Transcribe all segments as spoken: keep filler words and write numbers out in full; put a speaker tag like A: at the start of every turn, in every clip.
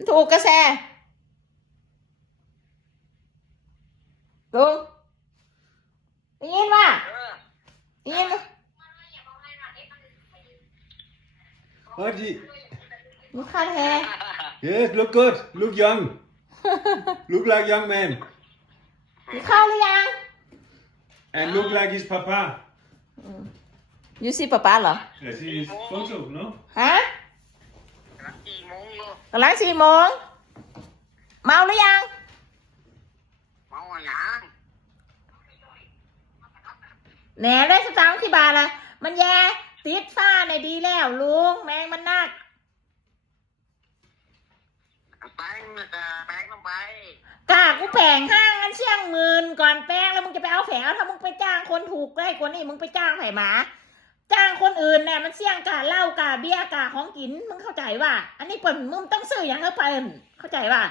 A: ถูกกระแสลุงได้ยินว่าได้ยินไหม
B: Haji.
A: ลูกค้าแท้
B: Yes, look good. Look young. Look like young man.
A: กินข้าวหรือยัง
B: And look like his papa.
A: ยูซี่ป๊าป๊าเหรอ
B: Yes, he is photo, no?
A: ฮะ
C: สี่โมงลูก
A: กำลังสี่โมงเมาหรือยัง
C: เมาอย่าง
A: แหน่ได้สตางค์ที่บาทละมันแย่ติดฝ้าในดีแล้วลุงแมงมันนัก
C: แป้งนะจ๊ะแป้งลงไป
A: กากูแผงห้างกันเชี่ยงหมื่นก่อนแป้งแล้วมึงจะไปเอาแผงเอาถ้ามึงไปจ้างคนถูกได้กว่านี่มึงไปจ้างไผ่หมา จ้างคนอื่นเนี่ยมันเสี่ยงกาเหล้ากาเบียร์กาของกินมึงเข้าใจว่าอันนี้เปิ่นมึงต้องซื้ออย่างเออเปิ่นเข้าใจว่า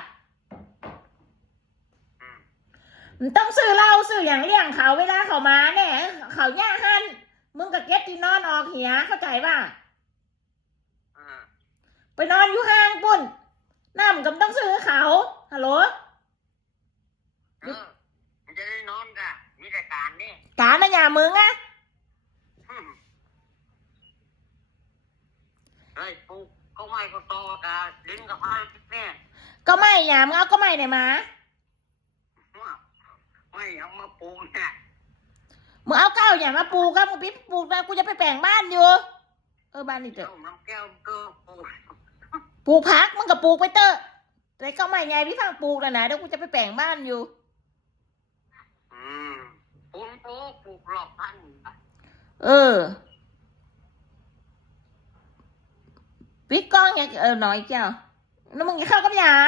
A: มึงต้องซื้อเหล้าซื้ออย่างเลี้ยงเขาเวลาเขามาเนี่ยเขาย่าหันมึงกับเก็ตที่นอนออกเหียเข้าใจว่าไปนอนอยู่ห้างปุ่นน้ำก็ต้องซื้อเขาฮัลโหล
C: เออมันจะได้นอนกะมีแต่การนี่
A: การนะอย่ามึงอะ
C: เฮ้ยปลูกก็ไม่ก็โตกะลิ้นกับไม้เนี่ย
A: ก็ไม่อย่ามึงเอาก็ไม่เนี่ยมา
C: ไม่เอามาปลูกเนี่ย
A: มึงเอาเก้าอย่ามาปลูกครับมึงปิ๊บปลูกนะกูจะไปแปลงบ้านอยู่เออบ้านนี่เถ
C: เจ้า
A: อะ
C: น้ำแก้วก็ปลูก
A: ปลูกพักมึงก็ปลูกไปเตอะแต่ก็ไม่ไงพี่ฟังปลูกแล้วนะเดี๋ยวกูจะไปแปลงบ้านอยู่
C: อืมปลูกปลูกปลูกหลอกพัน
A: เออปิดกล้องไงเออหน่อยเจ้าแล้วมึงจะเข้ากับหยา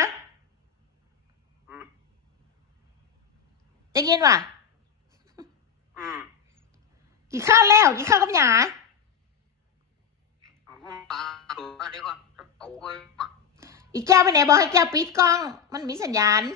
A: จะยินว่ะ
C: อืม
A: กี่ข้าวแล้วกี่ข้าวกับหยา
C: ตาตัวเดี๋ยวก่อนโอ้ย
A: อีกแก้วไปไหนบอกให้แก้วปิดกล้อง มันมีสัญญาณ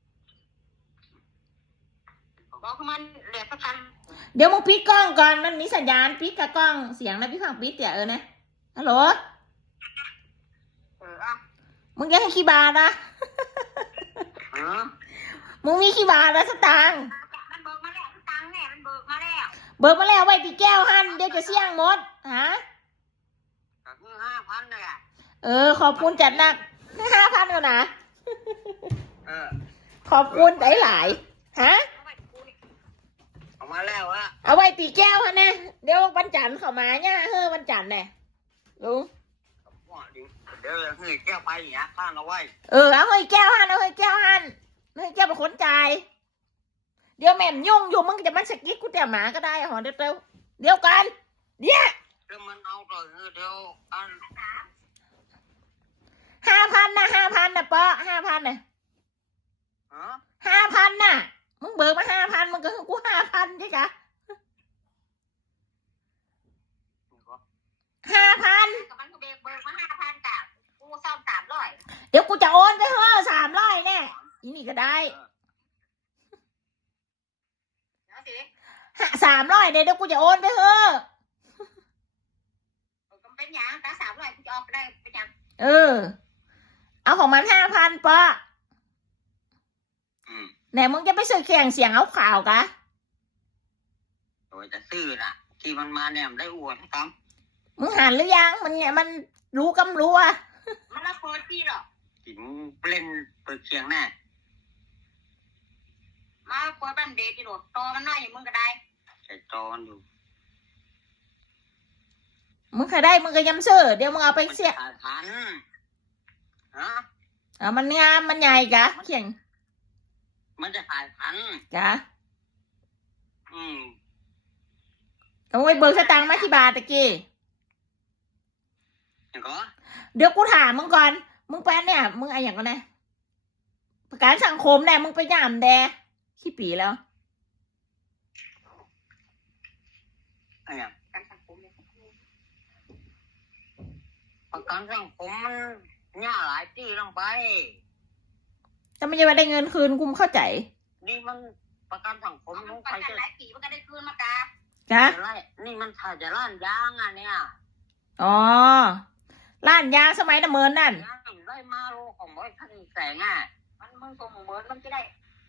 C: บอกมันเหลือประกัน
A: เดี๋ยวมึงปิดกล้องก่อนมันมีสัญญาณปิดกับกล้องเสียงนะพี่ฟังปิดเดี๋ยวเออนะฮัลโหล
C: เอออ่ะ
A: มึงอยังให้ขี้บาทนะ
C: เออ
A: มึงมีขี้บาทนะสตางค์
C: มันเบิกมาแล้วตังค์เนี่ยมันเบิกมาแล้ว
A: เบิกมาแล้วไว้ตีแก้วหันเดี๋ยวจะเสี่ยงหมดฮะ
C: ก็คือห้าพันเลยอ่ะ
A: เออขอบคุณจัดหนักห้าพันกันนะ
C: เออ
A: ขอบคุณหลายหลายๆฮะ
C: เอามาแล้วอะ
A: เอาไว้ตีแก้วฮะนะเดี๋ยววันจันทร์เข้ามาเนี่ยเฮ้อวันจันทร์เนี่ยลุง
C: เดี๋ยวเฮ้ยแก้วไปอย่างเงี้ยข้างเอาไว้
A: เออเอาเฮ้ยแก้วหันเอาเฮ้ยแก้วหันเฮ้ยแก้วเป็นคนจ่ายเดี๋ยวแม่มยุ่งอยู่มึงจะมันสกิดกูแต่หมาก็ได้หอเดี๋ยวเดี๋ยวเดี๋ยวกันเดี๋ยว
C: เดี๋ยวมันเอาต่อเดี๋ยวอัน
A: ห้าพันนะห้าพันนะปะห้าพันนะ
C: ฮะ
A: ห้าพันน่ะมึงเบิกมาห้าพันมึงก็คือกูห้าพันใช่ไหมห้าพัน
C: มันก็เบิกเบิกมาห้าพันกับกูซ่อมสามร้อย
A: เดี๋ยวกูจะโอนไปเฮ้อสามร้อยแน่อีนี่ก็ได้
C: เดี๋ยวสิ
A: สามร้อยเนี่ยเดี๋ยวกูจะโอนไปเฮ้อ
C: ก็เป็นอย่างแต่สามร้อยกูจะออกได้เป็นอย่าง
A: เออ เอาของมันห้าพันปะไหนมึงจะไปซื้อแข่งเสียงเอาข่าวกะ
C: โดยจะซื้อน่ะ ที่มันมาเนี่ยมันได้อวดครับ
A: มึงหันหรือยังมันเนี่ยมันรู้กำรู้อ่ะ
C: มันละโคตรที่หรอกินเล่นเปิดเสียงแน่มาโคตรบันเดที่หรอตอมันน้อยอย่างมึงก็ได้ใส่ตอนอยู่
A: มึงเคยได้มึงก็ยำซื้อเดี๋ยวมึงเอาไปเสีย
C: ทันฮะ
A: เอามันงามมันใหญ่กะเขียง
C: มันจะขายทัน
A: กะ
C: อืม
A: เอาไว้เบิกสตางค์มาที่บาทตะกี้
C: อย่างก็
A: เดี๋ยวกูถามมึงก่อน มึงแปนเนี่ย มึงอะไรอย่างกันนะประกันสังคมเนี่ยมึงไปย่ามแดขี้ปีแล้ว
C: อะไรอย่างประกันสังคมเนี่ยประกันสังคมมันง่ายหลายที่ลงไป
A: แต่ไม่ใช่ว่าได้เงินคืนกูเข้าใจ
C: นี่มันประกันสังคมต้องไปหลายปีมันก็ได้คืนมากา
A: จ้ะ
C: นี่มันถ่ายจะร้านยางอ่ะเนี่ย
A: อ๋อร้านยาสมัยตะเมินนั่น
C: ยังได้มาโลของบริษัทแสงอ่ะมันมึงก็เหมือนมันจะได้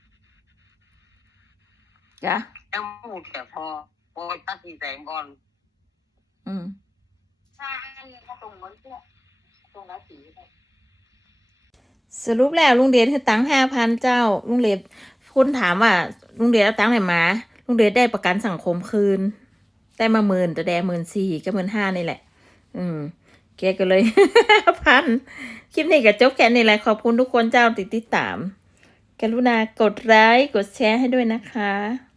A: จ้ะ
C: ยังพูดแต่พอพอตัดสินแสงก่อน
A: อืม
C: ใช่ก็ตรงเหมือนเพื่อตรงนั้นสี
A: สรุปแล้วลุงเดชให้ตังค์ห้าพันเจ้า ลุงเดชคุณถามว่าลุงเดชเอาตังค์ไหนมา ลุงเดชได้ประกันสังคมคืน ได้มาหมื่นแต่แดหมื่นสี่ก็หมื่นห้านี่แหละ อืมแกก็เลย พัน คลิปนี้ก็จบแค่นี้แหละ ขอบคุณทุกคนเจ้าติดติดตาม กรุณากดไลค์กดแชร์ให้ด้วยนะคะ